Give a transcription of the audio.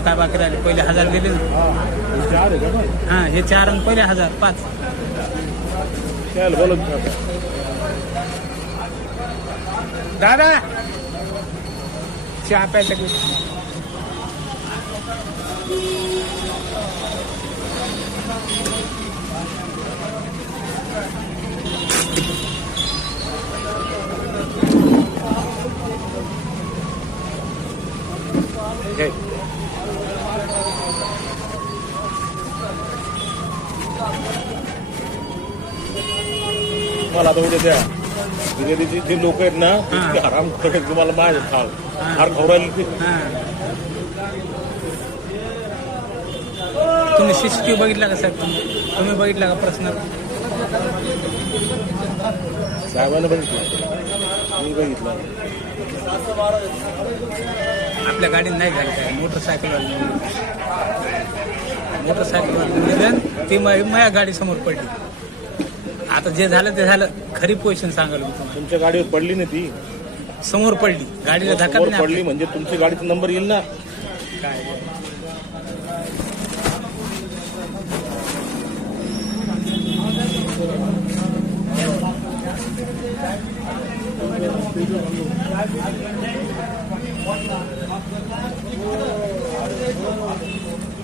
आता काय बाकी राहिले, पहिले 1000 गेले ना. चार आहे का मग? हा हे 4 आणि पहिले 1000 5. चल बोलत दादा चहा प्यायचा की. मला आता उद्या द्या. उद्या जे लोक आहेत ना ते आराम करेल तुम्हाला माझ खाल फार खवरायला ते. हा तुम्ही CCTV बघितला का साहेब? तुम्ही बघितला का प्रश्न? साहेबांना बघितलं मी बघितलं. आपल्या गाडीत नाही झालं काय, मोटरसायकलवर ती माझ्या गाडी समोर पडली. आता जे झालं ते झालं. खरी पोझिशन सांगाल मी तुम्हाला. तुमच्या गाडीवर पडली ना ती, समोर पडली, गाडीला धक्का समोर नाही. पडली म्हणजे तुमच्या गाडीचा नंबर येईल ना. काय